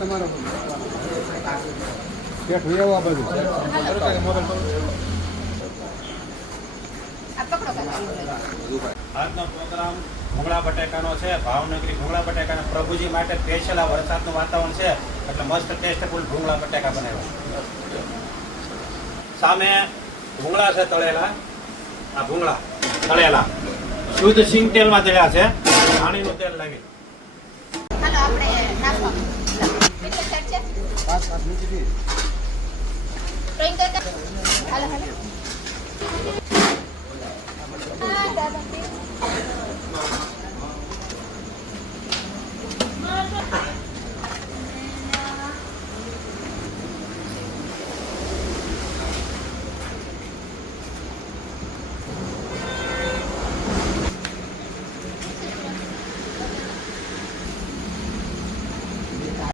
તમારો શેઠ હોય આ બધું આજનો પ્રોગ્રામ ભૂંગળા બટાકાનો છે. ભાવનગરી ભૂંગળા બટાકાના પ્રભુજી માટે સ્પેશિયલ આ વરસાદનું વાતાવરણ છે એટલે મસ્ત ટેસ્ટફુલ ભૂંગળા બટાકા બનાવ્યા. સામે ભૂંગળા છે તળેલા. આ ભૂંગળા તળેલા શુદ્ધ સિંગ તેલમાં તળ્યા છે. પાણીનું તેલ લાવી હાલો આપણે નાખવા કેટલે સેટ છે 5 નીચે ટ્રેન કરતા હાલો હાલો